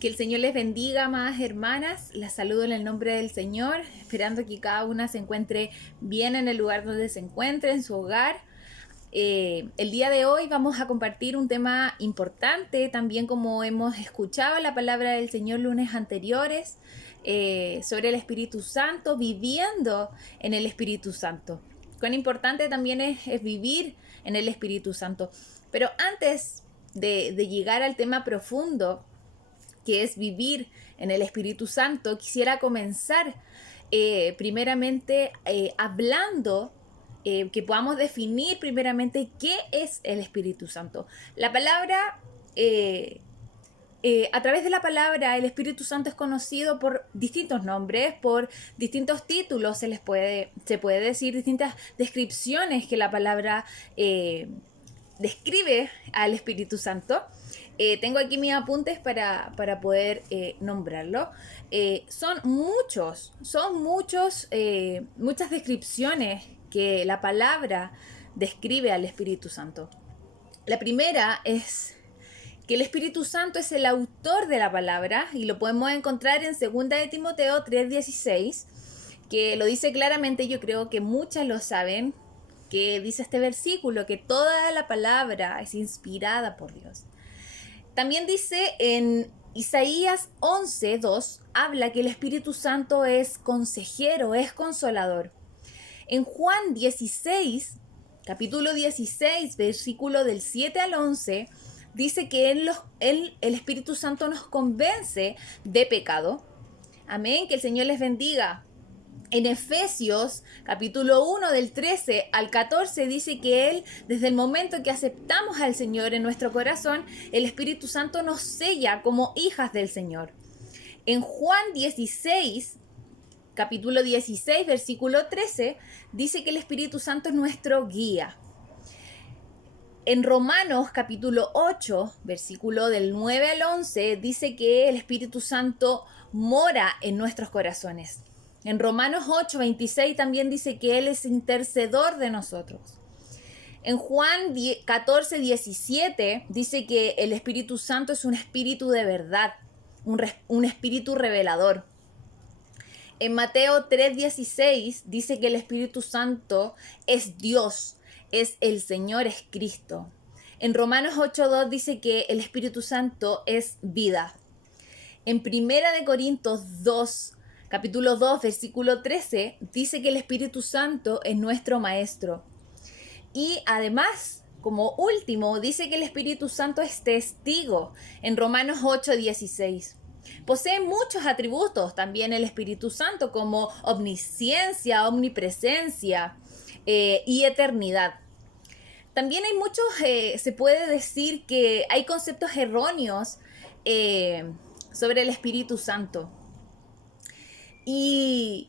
Que el Señor les bendiga, amadas hermanas. Las saludo en el nombre del Señor, esperando que cada una se encuentre bien en el lugar donde se encuentre, en su hogar. El día de hoy vamos a compartir un tema importante, también como hemos escuchado la palabra del Señor lunes anteriores, sobre el Espíritu Santo, viviendo en el Espíritu Santo. Cuán importante también es vivir en el Espíritu Santo. Pero antes de llegar al tema profundo, que es vivir en el Espíritu Santo, quisiera comenzar primeramente hablando, que podamos definir primeramente qué es el Espíritu Santo. La palabra, a través de la palabra, el Espíritu Santo es conocido por distintos nombres, por distintos títulos, se puede decir distintas descripciones que la palabra describe al Espíritu Santo. Tengo aquí mis apuntes para poder nombrarlo. Son muchas descripciones que la palabra describe al Espíritu Santo. La primera es que el Espíritu Santo es el autor de la palabra, y lo podemos encontrar en 2 de Timoteo 3:16, que lo dice claramente. Yo creo que muchas lo saben, que dice este versículo, que toda la palabra es inspirada por Dios. También dice en Isaías 11:2, habla que el Espíritu Santo es consejero, es consolador. En Juan 16, capítulo 16, versículo del 7 al 11, dice que el Espíritu Santo nos convence de pecado. Amén, que el Señor les bendiga. En Efesios, capítulo 1, del 13 al 14, dice que Él, desde el momento que aceptamos al Señor en nuestro corazón, el Espíritu Santo nos sella como hijas del Señor. En Juan 16, capítulo 16, versículo 13, dice que el Espíritu Santo es nuestro guía. En Romanos, capítulo 8, versículo del 9 al 11, dice que el Espíritu Santo mora en nuestros corazones. En Romanos 8:26 también dice que Él es intercedor de nosotros. En Juan 14:17 dice que el Espíritu Santo es un espíritu de verdad, un espíritu revelador. En Mateo 3:16 dice que el Espíritu Santo es Dios, es el Señor, es Cristo. En Romanos 8:2 dice que el Espíritu Santo es vida. En 1 de Corintios 2, capítulo 2, versículo 13, dice que el Espíritu Santo es nuestro Maestro. Y además, como último, dice que el Espíritu Santo es testigo en Romanos 8:16. Posee muchos atributos también el Espíritu Santo, como omnisciencia, omnipresencia y eternidad. También hay muchos, se puede decir que hay conceptos erróneos sobre el Espíritu Santo. Y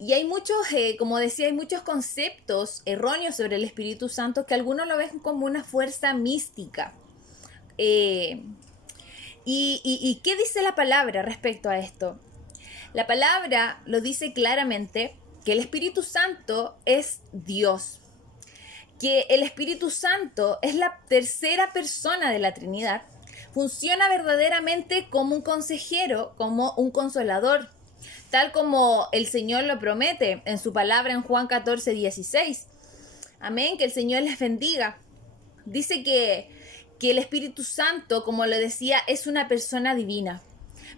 hay muchos, como decía, hay muchos conceptos erróneos sobre el Espíritu Santo que algunos lo ven como una fuerza mística. ¿Y qué dice la palabra respecto a esto? La palabra lo dice claramente, que el Espíritu Santo es Dios, que el Espíritu Santo es la tercera persona de la Trinidad, funciona verdaderamente como un consejero, como un consolador, tal como el Señor lo promete en su palabra en Juan 14:16. Amén, que el Señor les bendiga. Dice que el Espíritu Santo, como lo decía, es una persona divina,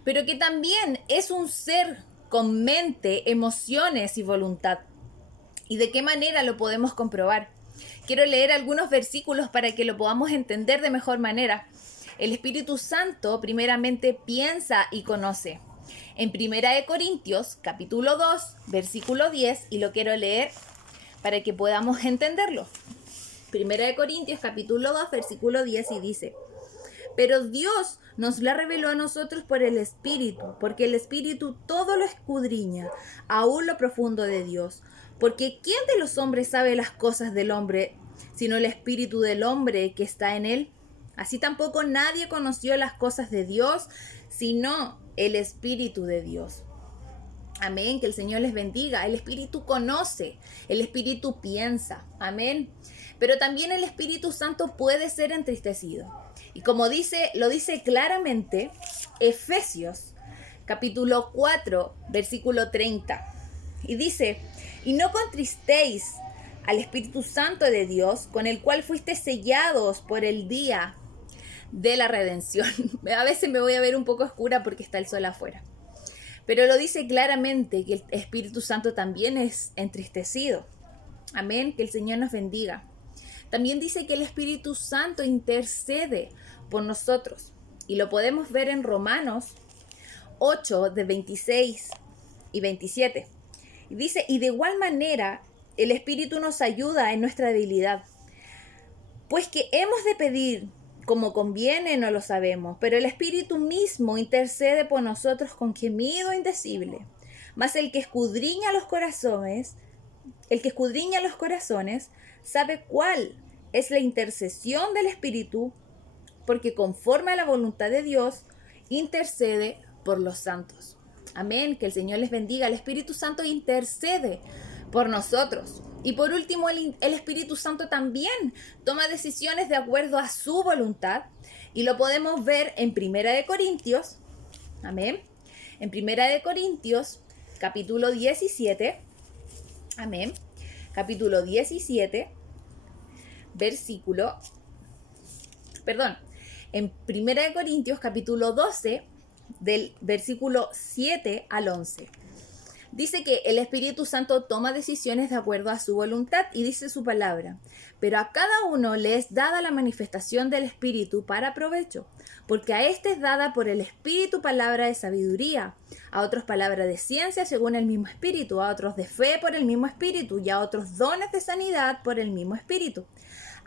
pero que también es un ser con mente, emociones y voluntad. ¿Y de qué manera lo podemos comprobar? Quiero leer algunos versículos para que lo podamos entender de mejor manera. El Espíritu Santo primeramente piensa y conoce. En 1 de Corintios, capítulo 2, versículo 10, y lo quiero leer para que podamos entenderlo. 1 de Corintios, capítulo 2, versículo 10, y dice: pero Dios nos la reveló a nosotros por el Espíritu, porque el Espíritu todo lo escudriña, aún lo profundo de Dios. Porque ¿quién de los hombres sabe las cosas del hombre, sino el Espíritu del hombre que está en él? Así tampoco nadie conoció las cosas de Dios, sino el Espíritu de Dios. Amén, que el Señor les bendiga. El Espíritu conoce, el Espíritu piensa. Amén. Pero también el Espíritu Santo puede ser entristecido. Y como lo dice claramente Efesios capítulo 4, versículo 30. Y dice, y no contristéis al Espíritu Santo de Dios, con el cual fuiste sellados por el día de la redención. A veces me voy a ver un poco oscura porque está el sol afuera. Pero lo dice claramente que el Espíritu Santo también es entristecido. Amén, que el Señor nos bendiga. También dice que el Espíritu Santo intercede por nosotros. Y lo podemos ver en Romanos 8, de 26 y 27. Y dice, y de igual manera, el Espíritu nos ayuda en nuestra debilidad. Pues que hemos de pedir como conviene no lo sabemos, pero el Espíritu mismo intercede por nosotros con gemido indecible. Mas el que escudriña los corazones, sabe cuál es la intercesión del Espíritu, porque conforme a la voluntad de Dios, intercede por los santos. Amén, que el Señor les bendiga. El Espíritu Santo intercede por nosotros. Y por último, el Espíritu Santo también toma decisiones de acuerdo a su voluntad. Y lo podemos ver en Primera de Corintios. Amén. En Primera de Corintios, capítulo 17. Amén. Capítulo 17, versículo... Perdón. En Primera de Corintios, capítulo 12, del versículo 7 al 11. Dice que el Espíritu Santo toma decisiones de acuerdo a su voluntad y dice su palabra. Pero a cada uno le es dada la manifestación del Espíritu para provecho, porque a éste es dada por el Espíritu palabra de sabiduría, a otros palabra de ciencia según el mismo Espíritu, a otros de fe por el mismo Espíritu y a otros dones de sanidad por el mismo Espíritu.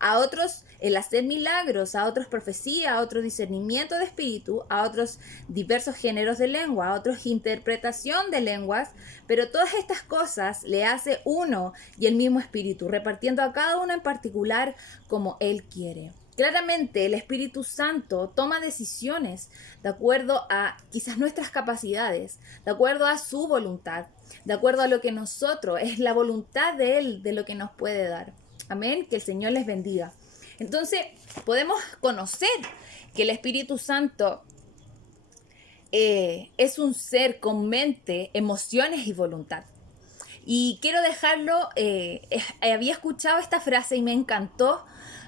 A otros el hacer milagros, a otros profecía, a otros discernimiento de espíritu, a otros diversos géneros de lengua, a otros interpretación de lenguas, pero todas estas cosas le hace uno y el mismo espíritu, repartiendo a cada uno en particular como él quiere. Claramente el Espíritu Santo toma decisiones de acuerdo a quizás nuestras capacidades, de acuerdo a su voluntad, de acuerdo a lo que nosotros, es la voluntad de Él, de lo que nos puede dar. Amén, que el Señor les bendiga. Entonces, podemos conocer que el Espíritu Santo es un ser con mente, emociones y voluntad. Y quiero dejarlo, había escuchado esta frase y me encantó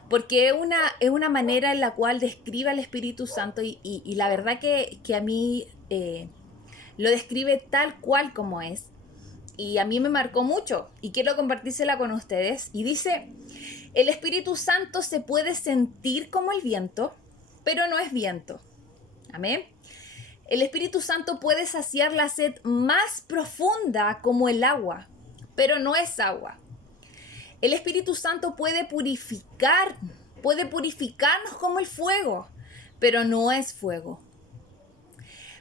porque es una manera en la cual describe al Espíritu Santo y la verdad que a mí lo describe tal cual como es. Y a mí me marcó mucho y quiero compartírsela con ustedes. Y dice, el Espíritu Santo se puede sentir como el viento, pero no es viento. Amén. El Espíritu Santo puede saciar la sed más profunda como el agua, pero no es agua. El Espíritu Santo puede purificarnos como el fuego, pero no es fuego.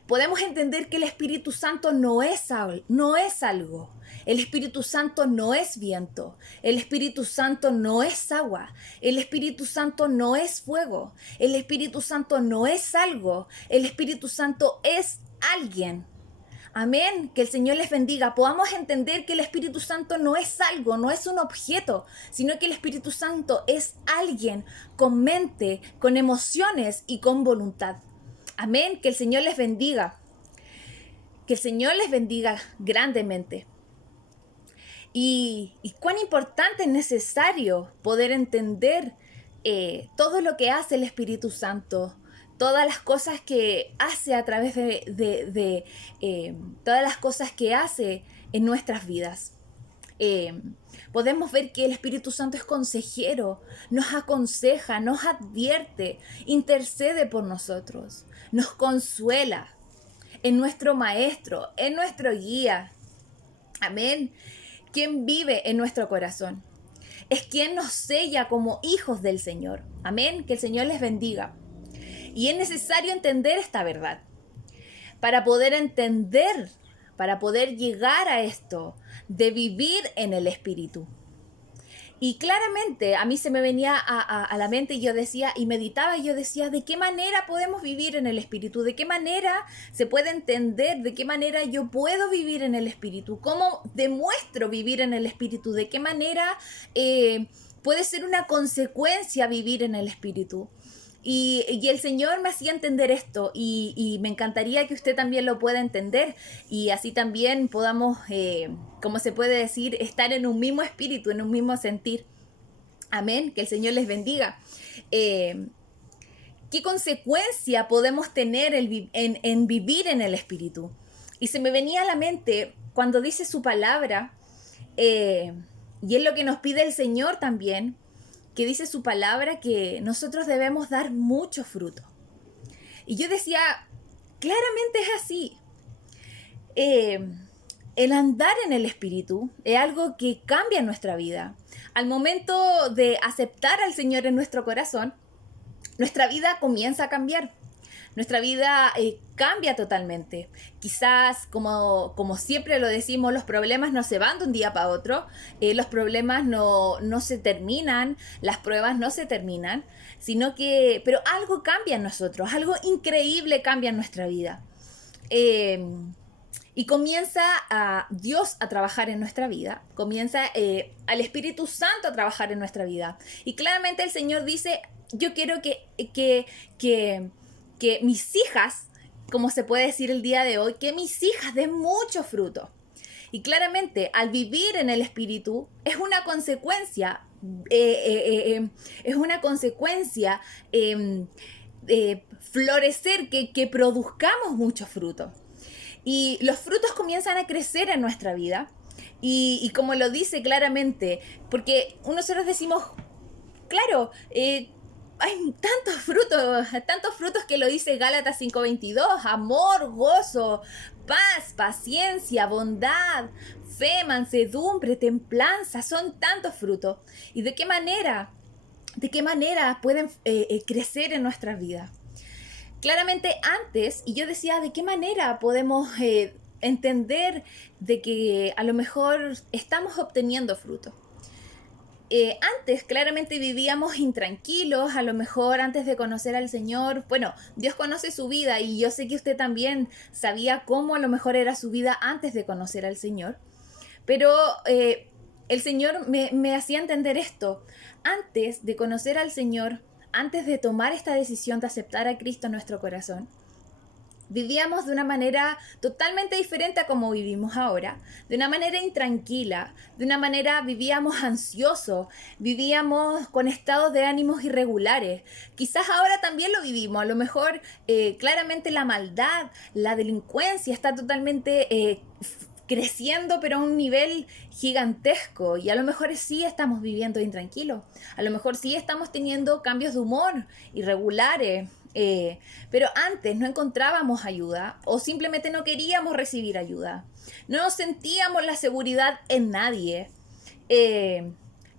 Podemos entender que el Espíritu Santo no es algo. El Espíritu Santo no es viento. El Espíritu Santo no es agua. El Espíritu Santo no es fuego. El Espíritu Santo no es algo. El Espíritu Santo es alguien. Amén. Que el Señor les bendiga. Podamos entender que el Espíritu Santo no es algo, no es un objeto, sino que el Espíritu Santo es alguien con mente, con emociones y con voluntad. Amén, que el Señor les bendiga. Que el Señor les bendiga grandemente. Y cuán importante es necesario poder entender todo lo que hace el Espíritu Santo, todas las cosas que hace a través de todas las cosas que hace en nuestras vidas. Podemos ver que el Espíritu Santo es consejero, nos aconseja, nos advierte, intercede por nosotros, nos consuela, es nuestro maestro, es nuestro guía. Amén. Quien vive en nuestro corazón. Es quien nos sella como hijos del Señor. Amén. Que el Señor les bendiga. Y es necesario entender esta verdad. Para poder entender, para poder llegar a esto, de vivir en el Espíritu. Y claramente a mí se me venía a la mente y yo decía, y meditaba y yo decía, ¿de qué manera podemos vivir en el Espíritu? ¿De qué manera se puede entender? ¿De qué manera yo puedo vivir en el Espíritu? ¿Cómo demuestro vivir en el Espíritu? ¿De qué manera puede ser una consecuencia vivir en el Espíritu? Y el Señor me hacía entender esto y me encantaría que usted también lo pueda entender y así también podamos, como se puede decir, estar en un mismo espíritu, en un mismo sentir. Amén, que el Señor les bendiga. ¿Qué consecuencia podemos tener en vivir en el espíritu? Y se me venía a la mente cuando dice su palabra, y es lo que nos pide el Señor también, que dice su palabra que nosotros debemos dar mucho fruto. Y yo decía, claramente es así. El andar en el Espíritu es algo que cambia nuestra vida. Al momento de aceptar al Señor en nuestro corazón, nuestra vida comienza a cambiar. Nuestra vida cambia totalmente. Quizás, como siempre lo decimos, los problemas no se van de un día para otro, los problemas no se terminan, las pruebas no se terminan, pero algo cambia en nosotros, algo increíble cambia en nuestra vida. Y comienza a Dios a trabajar en nuestra vida, comienza al Espíritu Santo a trabajar en nuestra vida. Y claramente el Señor dice, yo quiero que mis hijas, como se puede decir el día de hoy, que mis hijas den mucho fruto. Y claramente al vivir en el Espíritu es una consecuencia, florecer, que produzcamos mucho fruto. Y los frutos comienzan a crecer en nuestra vida. Y como lo dice claramente, porque nosotros decimos, claro, hay tantos frutos que lo dice Gálatas 5:22, amor, gozo, paz, paciencia, bondad, fe, mansedumbre, templanza, son tantos frutos. ¿Y de qué manera pueden crecer en nuestras vidas? Claramente antes, y yo decía, ¿de qué manera podemos entender de que a lo mejor estamos obteniendo fruto? Antes claramente vivíamos intranquilos, a lo mejor antes de conocer al Señor. Bueno, Dios conoce su vida y yo sé que usted también sabía cómo a lo mejor era su vida antes de conocer al Señor. Pero el Señor me hacía entender esto. Antes de conocer al Señor, antes de tomar esta decisión de aceptar a Cristo en nuestro corazón, vivíamos de una manera totalmente diferente a como vivimos ahora, de una manera intranquila, de una manera vivíamos ansiosos, vivíamos con estados de ánimos irregulares. Quizás ahora también lo vivimos, a lo mejor claramente la maldad, la delincuencia está totalmente creciendo pero a un nivel gigantesco y a lo mejor sí estamos viviendo intranquilos, a lo mejor sí estamos teniendo cambios de humor irregulares, pero antes no encontrábamos ayuda o simplemente no queríamos recibir ayuda, no sentíamos la seguridad en nadie,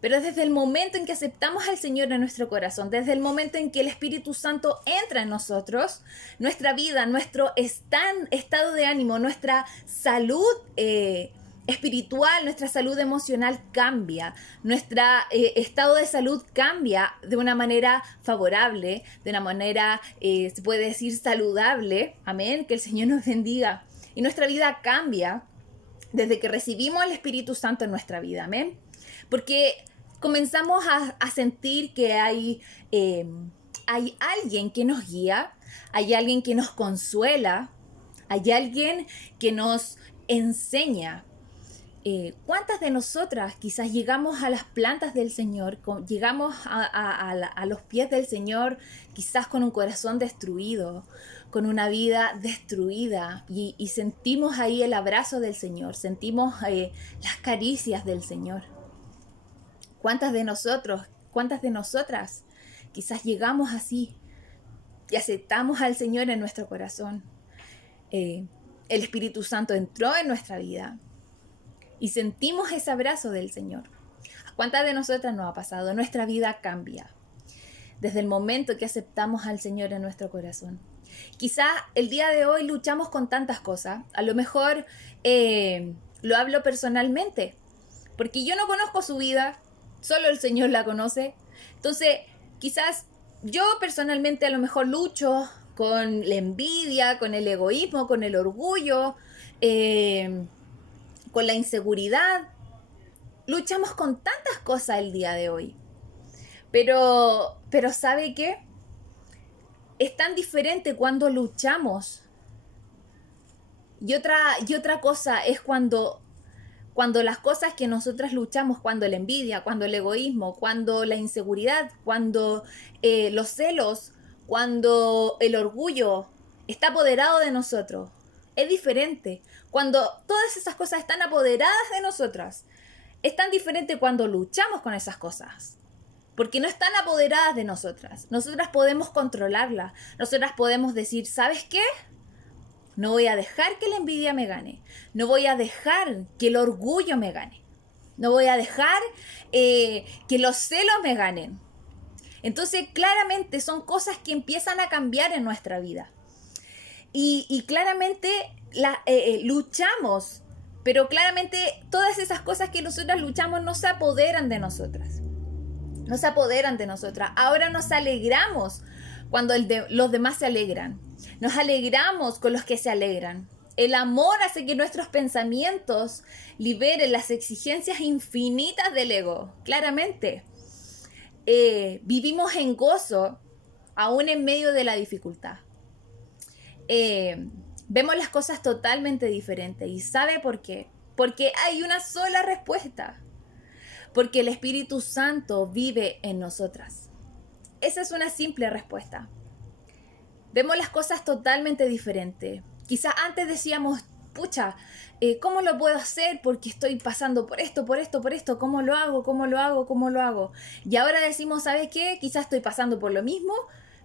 pero desde el momento en que aceptamos al Señor en nuestro corazón, desde el momento en que el Espíritu Santo entra en nosotros, nuestra vida, nuestro estado de ánimo, nuestra salud espiritual, nuestra salud emocional cambia, nuestro estado de salud cambia de una manera favorable, de una manera, se puede decir, saludable. Amén, que el Señor nos bendiga. Y nuestra vida cambia desde que recibimos el Espíritu Santo en nuestra vida. Amén. Porque comenzamos a sentir que hay alguien que nos guía, hay alguien que nos consuela, hay alguien que nos enseña. ¿Cuántas de nosotras quizás llegamos a las plantas del Señor, llegamos a los pies del Señor, quizás con un corazón destruido, con una vida destruida, y sentimos ahí el abrazo del Señor, sentimos las caricias del Señor? ¿Cuántas de nosotras quizás llegamos así y aceptamos al Señor en nuestro corazón? El Espíritu Santo entró en nuestra vida y sentimos ese abrazo del Señor. ¿A cuántas de nosotras nos ha pasado? Nuestra vida cambia desde el momento que aceptamos al Señor en nuestro corazón. Quizá el día de hoy luchamos con tantas cosas. A lo mejor lo hablo personalmente, porque yo no conozco su vida, solo el Señor la conoce. Entonces, quizás yo personalmente a lo mejor lucho con la envidia, con el egoísmo, con el orgullo, con la inseguridad. Luchamos con tantas cosas el día de hoy. Pero ¿sabe qué? es tan diferente cuando luchamos. Y otra cosa es cuando las cosas que nosotras luchamos, cuando la envidia, cuando el egoísmo, cuando la inseguridad, cuando los celos, cuando el orgullo está apoderado de nosotros. Es diferente. Cuando todas esas cosas están apoderadas de nosotras, es tan diferente cuando luchamos con esas cosas. Porque no están apoderadas de nosotras. Nosotras podemos controlarlas. Nosotras podemos decir, ¿sabes qué? No voy a dejar que la envidia me gane. No voy a dejar que el orgullo me gane. No voy a dejar que los celos me ganen. Entonces, claramente son cosas que empiezan a cambiar en nuestra vida. Y claramente luchamos, pero claramente todas esas cosas que nosotras luchamos no se apoderan de nosotras. No se apoderan de nosotras. Ahora nos alegramos cuando los demás se alegran. Nos alegramos con los que se alegran. El amor hace que nuestros pensamientos liberen las exigencias infinitas del ego. Claramente. Vivimos en gozo aún en medio de la dificultad. Vemos las cosas totalmente diferentes. ¿Y sabe por qué? Porque hay una sola respuesta. Porque el Espíritu Santo vive en nosotras. Esa es una simple respuesta. Vemos las cosas totalmente diferentes. Quizás antes decíamos, pucha, ¿cómo lo puedo hacer? Porque estoy pasando por esto. ¿Cómo lo hago? Y ahora decimos, ¿sabes qué? Quizás estoy pasando por lo mismo,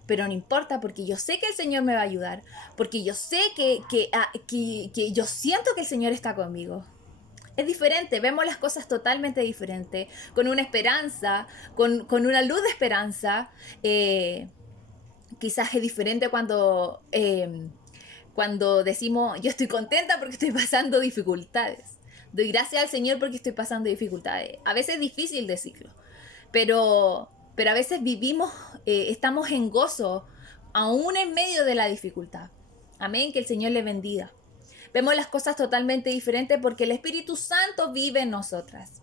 pero no importa porque yo sé que el Señor me va a ayudar. Porque yo sé que yo siento que el Señor está conmigo. Es diferente, vemos las cosas totalmente diferentes, con una esperanza, con una luz de esperanza. Quizás es diferente cuando decimos, yo estoy contenta porque estoy pasando dificultades. Doy gracias al Señor porque estoy pasando dificultades. A veces es difícil decirlo, pero a veces vivimos, estamos en gozo, aún en medio de la dificultad. Amén, que el Señor le bendiga. Vemos las cosas totalmente diferentes porque el Espíritu Santo vive en nosotras.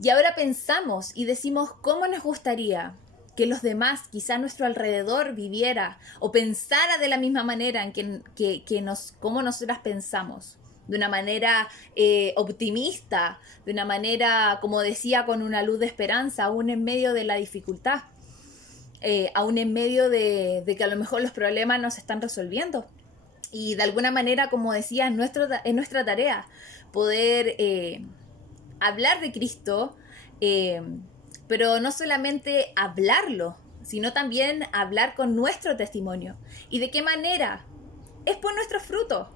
Y ahora pensamos y decimos cómo nos gustaría que los demás, quizá a nuestro alrededor, viviera o pensara de la misma manera en como nosotras pensamos. De una manera optimista, de una manera, como decía, con una luz de esperanza, aún en medio de la dificultad. Aún en medio de que a lo mejor los problemas no se están resolviendo. Y de alguna manera, como decía, es nuestra tarea poder hablar de Cristo, pero no solamente hablarlo, sino también hablar con nuestro testimonio. ¿Y de qué manera? Es por nuestros frutos,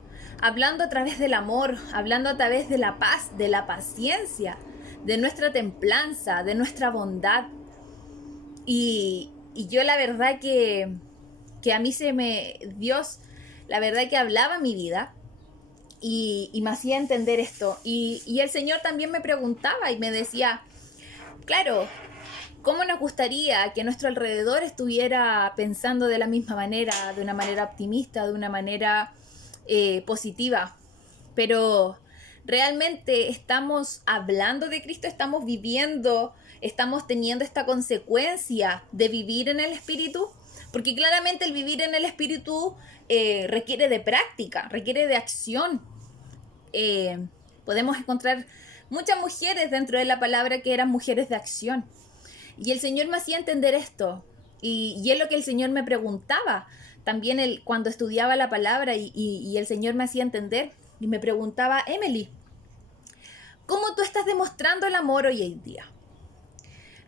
hablando a través del amor, hablando a través de la paz, de la paciencia, de nuestra templanza, de nuestra bondad. Y yo la verdad que a mí Dios, la verdad que hablaba mi vida y me hacía entender esto. Y el Señor también me preguntaba y me decía, claro, ¿cómo nos gustaría que a nuestro alrededor estuviera pensando de la misma manera, de una manera optimista, de una manera positiva? Pero realmente estamos hablando de Cristo, estamos viviendo, estamos teniendo esta consecuencia de vivir en el Espíritu. Porque claramente el vivir en el Espíritu requiere de práctica, requiere de acción. Podemos encontrar muchas mujeres dentro de la palabra que eran mujeres de acción. Y el Señor me hacía entender esto. Y es lo que el Señor me preguntaba. También cuando estudiaba la palabra y el Señor me hacía entender. Y me preguntaba, Emily, ¿cómo tú estás demostrando el amor hoy en día?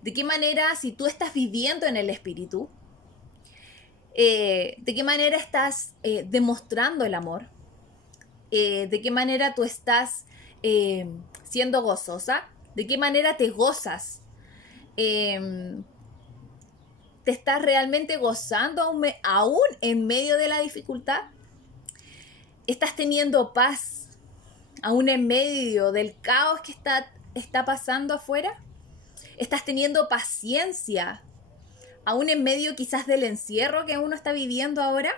¿De qué manera, si tú estás viviendo en el Espíritu, de qué manera estás demostrando el amor? ¿De qué manera tú estás siendo gozosa? ¿De qué manera te gozas? ¿Te estás realmente gozando aún en medio de la dificultad? ¿Estás teniendo paz aún en medio del caos que está pasando afuera? ¿Estás teniendo paciencia aún en medio quizás del encierro que uno está viviendo ahora?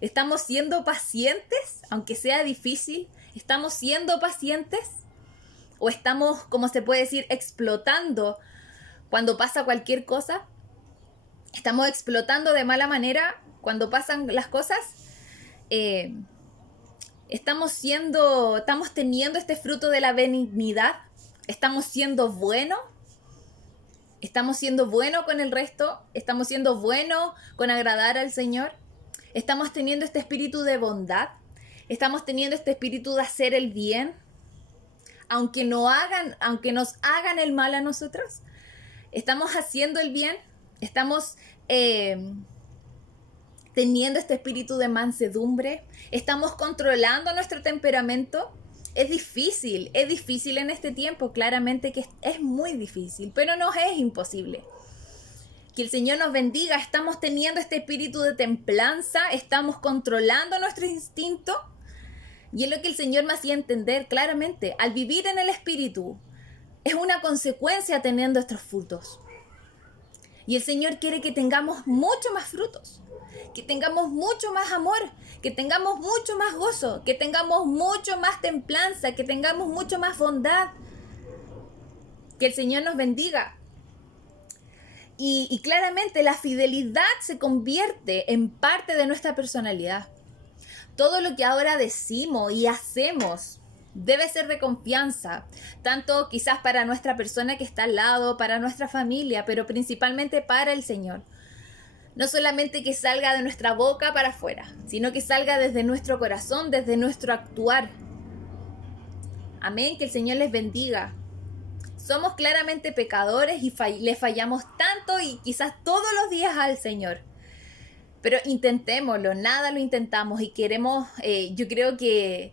¿Estamos siendo pacientes, aunque sea difícil? ¿Estamos siendo pacientes? ¿O estamos, como se puede decir, explotando cuando pasa cualquier cosa? ¿Estamos explotando de mala manera cuando pasan las cosas, estamos teniendo este fruto de la benignidad, estamos siendo buenos con el resto, estamos siendo buenos con agradar al Señor, estamos teniendo este espíritu de bondad, estamos teniendo este espíritu de hacer el bien, aunque nos hagan el mal a nosotros, estamos haciendo el bien, estamos teniendo este espíritu de mansedumbre, estamos controlando nuestro temperamento. Es difícil en este tiempo, claramente que es muy difícil, pero no es imposible. Que el Señor nos bendiga, estamos teniendo este espíritu de templanza, estamos controlando nuestro instinto, y es lo que el Señor me hacía entender claramente. Al vivir en el espíritu, es una consecuencia teniendo estos frutos. Y el Señor quiere que tengamos mucho más frutos, que tengamos mucho más amor, que tengamos mucho más gozo, que tengamos mucho más templanza, que tengamos mucho más bondad. Que el Señor nos bendiga. Y claramente la fidelidad se convierte en parte de nuestra personalidad. Todo lo que ahora decimos y hacemos debe ser de confianza, tanto quizás para nuestra persona que está al lado, para nuestra familia, pero principalmente para el Señor. No solamente que salga de nuestra boca para afuera, sino que salga desde nuestro corazón, desde nuestro actuar. Amén, que el Señor les bendiga. Somos claramente pecadores y le fallamos tanto y quizás todos los días al Señor. Pero intentémoslo, nada lo intentamos y queremos, yo creo que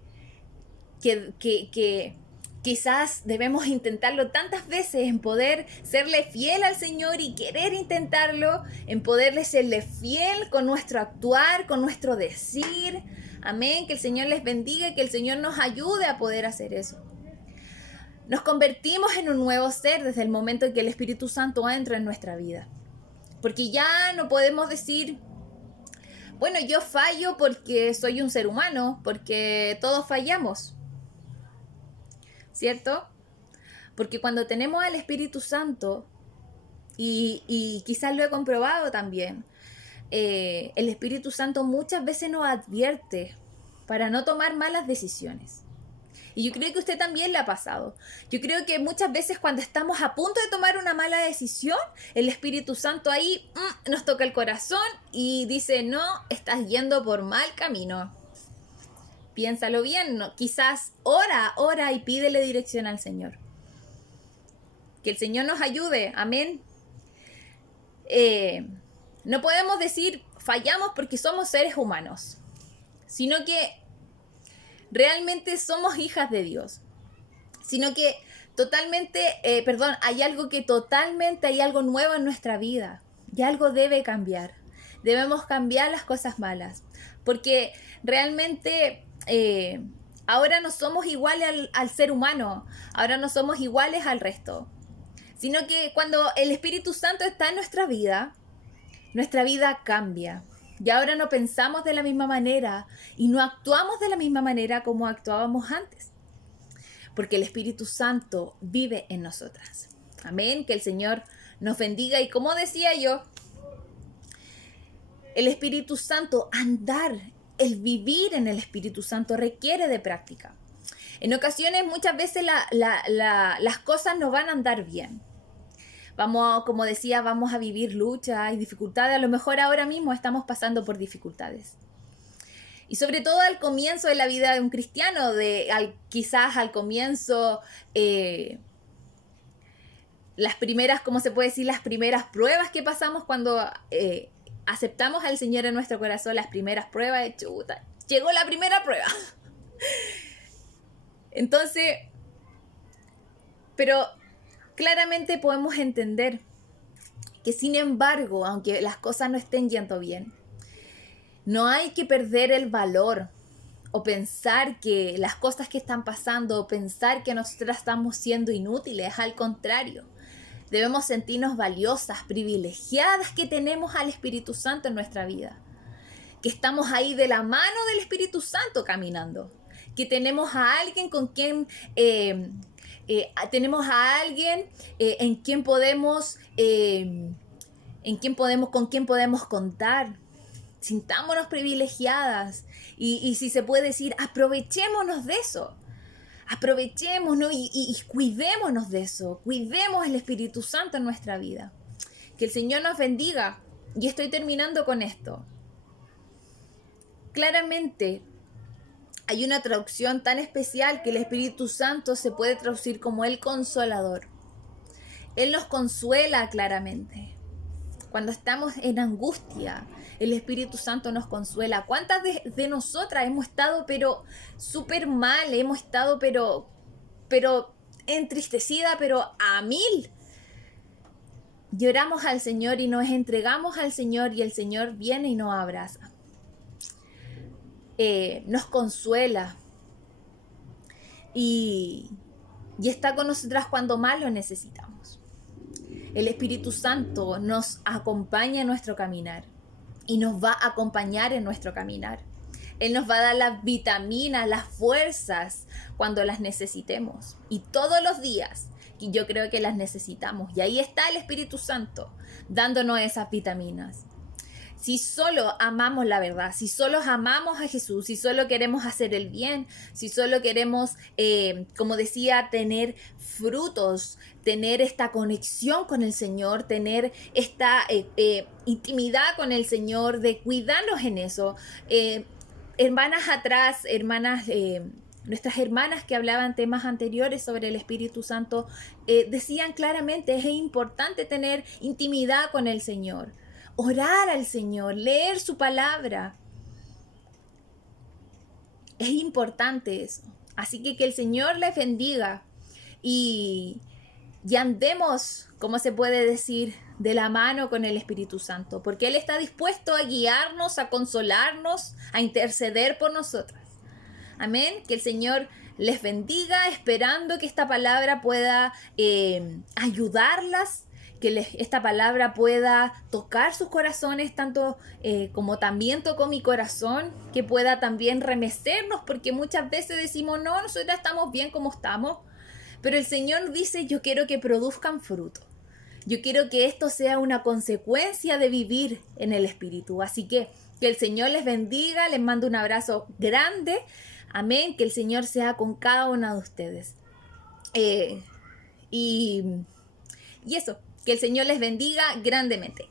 quizás debemos intentarlo tantas veces en poder serle fiel al Señor y querer intentarlo, en poderle serle fiel con nuestro actuar, con nuestro decir. Amén, que el Señor les bendiga, que el Señor nos ayude a poder hacer eso. Nos convertimos en un nuevo ser desde el momento en que el Espíritu Santo entra en nuestra vida. Porque ya no podemos decir, bueno, yo fallo porque soy un ser humano, porque todos fallamos. ¿Cierto? Porque cuando tenemos al Espíritu Santo, y quizás lo he comprobado también, el Espíritu Santo muchas veces nos advierte para no tomar malas decisiones. Y yo creo que a usted también le ha pasado. Yo creo que muchas veces cuando estamos a punto de tomar una mala decisión, el Espíritu Santo ahí nos toca el corazón y dice, no, estás yendo por mal camino. Piénsalo bien, ¿no? Quizás ora y pídele dirección al Señor. Que el Señor nos ayude, amén. No podemos decir fallamos porque somos seres humanos, sino que realmente somos hijas de Dios. Sino que hay algo nuevo en nuestra vida y algo debe cambiar. Debemos cambiar las cosas malas, porque realmente ahora no somos iguales al ser humano, ahora no somos iguales al resto, sino que cuando el Espíritu Santo está en nuestra vida cambia. Y ahora no pensamos de la misma manera y no actuamos de la misma manera como actuábamos antes, porque el Espíritu Santo vive en nosotras. Amén, que el Señor nos bendiga. Y como decía yo, el Espíritu Santo, el vivir en el Espíritu Santo requiere de práctica. En ocasiones, muchas veces las cosas no van a andar bien. Como decía, vamos a vivir luchas y dificultades. A lo mejor ahora mismo estamos pasando por dificultades. Y sobre todo al comienzo de la vida de un cristiano, quizás al comienzo, las primeras pruebas que pasamos cuando aceptamos al Señor en nuestro corazón, las primeras pruebas, llegó la primera prueba. Entonces, pero claramente podemos entender que sin embargo, aunque las cosas no estén yendo bien, no hay que perder el valor o pensar que las cosas que están pasando o pensar que nosotras estamos siendo inútiles. Al contrario, debemos sentirnos valiosas, privilegiadas, que tenemos al Espíritu Santo en nuestra vida, que estamos ahí de la mano del Espíritu Santo caminando, que tenemos a alguien con quien con quien podemos contar. sintámonos privilegiadas y si se puede decir, aprovechémonos de eso. Aprovechémonos y cuidémonos de eso. Cuidemos el Espíritu Santo en nuestra vida. Que el Señor nos bendiga. Y estoy terminando con esto. Claramente, hay una traducción tan especial que el Espíritu Santo se puede traducir como el Consolador. Él nos consuela claramente. Cuando estamos en angustia, el Espíritu Santo nos consuela. ¿Cuántas de nosotras hemos estado pero súper mal? Hemos estado pero entristecida, pero a 1000. Lloramos al Señor y nos entregamos al Señor y el Señor viene y nos abraza. Nos consuela y está con nosotras cuando más lo necesitamos. El Espíritu Santo nos acompaña en nuestro caminar y nos va a acompañar en nuestro caminar. Él nos va a dar las vitaminas, las fuerzas cuando las necesitemos. Y todos los días, y yo creo que las necesitamos. Y ahí está el Espíritu Santo dándonos esas vitaminas. Si solo amamos la verdad, si solo amamos a Jesús, si solo queremos hacer el bien, si solo queremos, como decía, tener frutos, tener esta conexión con el Señor, tener esta intimidad con el Señor, de cuidarnos en eso. Hermanas atrás, nuestras hermanas que hablaban temas anteriores sobre el Espíritu Santo, decían claramente, es importante tener intimidad con el Señor. Orar al Señor, leer su palabra. Es importante eso. Así que el Señor les bendiga y andemos, como se puede decir, de la mano con el Espíritu Santo, porque Él está dispuesto a guiarnos, a consolarnos, a interceder por nosotras. Amén. Que el Señor les bendiga, esperando que esta palabra pueda ayudarlas, que esta palabra pueda tocar sus corazones, tanto como también tocó mi corazón, que pueda también remecernos, porque muchas veces decimos, no, nosotros estamos bien como estamos, pero el Señor dice, yo quiero que produzcan fruto. Yo quiero que esto sea una consecuencia de vivir en el Espíritu. Así que el Señor les bendiga, les mando un abrazo grande. Amén, que el Señor sea con cada una de ustedes. Y eso, que el Señor les bendiga grandemente.